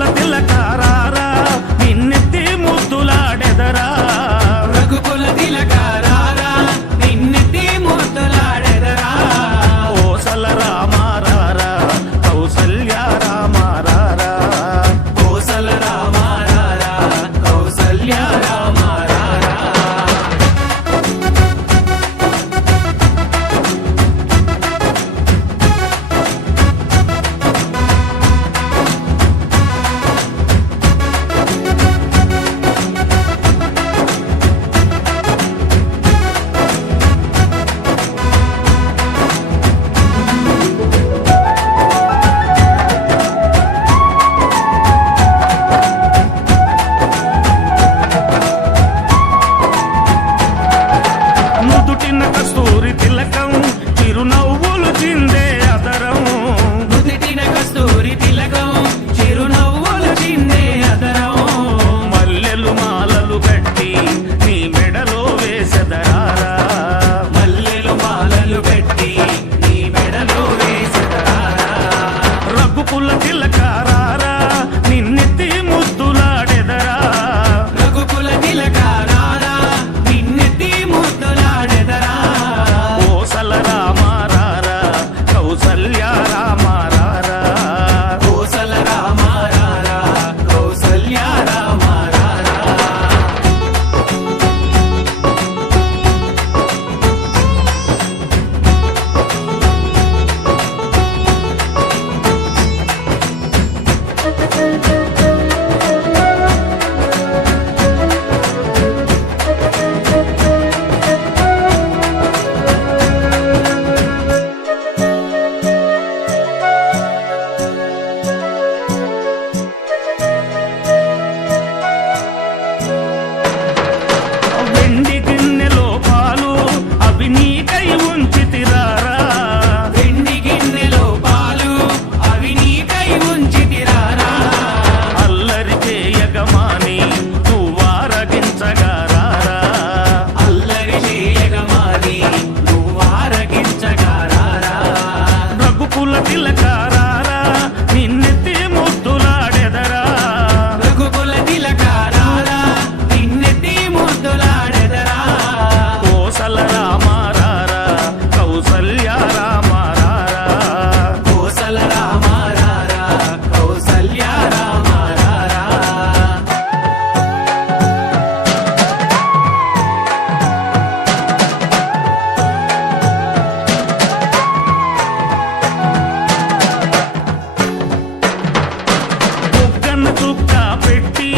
రఘుకుల తిలకారారా నిన్నెత్తి ముద్దులాడెదరా రఘుకుల తిలకారారా నిన్నెత్తి ముద్దులాడెదరా కోసల రామారారా కౌసల్య రామారారా కోసల రామారారా కౌసల్య రామారారా నుదుటిన కస్తూరి తిలకం చిరునవ్వులు చిందే అదరం నుదిటిన కస్తూరి తిలకం చిరునవ్వులు చిందే అదరం మల్లెలు మాలలు కట్టి నీ మెడలో వేసెదరారా మల్లెలు మాలలు పెట్టి నీ మెడలో వేసెదరారా రఘుకుల తిలకారారా నిన్నెత్తి ముద్దులాడెదరా రఘుకుల తిలకారారా నిన్నెత్తి ముద్దులాడెదరా కోసల రామారారా కౌసల్య రామారారా కోసల రామారారా కౌసల్య రామారారా వెండి గిన్నెలో పాలు అవి నీకై ఉంచితిరారా వెండి గిన్నెలో పాలు అవి నీకై ఉంచితిరారా అల్లరి చేయగమాని నువ్వారగించగారారా అల్లరి చేయగమాని నువ్వారగించగారారా రఘుకుల తిలకారారా నిన్నెత్తి ముద్దులాడెదరా రఘుకుల తిలకారారా నిన్నెత్తి ముద్దులాడెదరా కోసల రామారారా కౌసల్య రామారారా కోసల రామారారా కౌసల్య రామారారా బుగ్గన చుక్క పెట్టి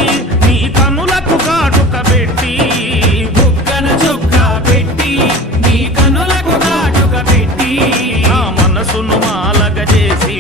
నీ కనులకు కాటుక పెట్టి బుగ్గన చుక్క పెట్టి నీ కనులకు కాటుక పెట్టి నా మనసును మాలగ చేసి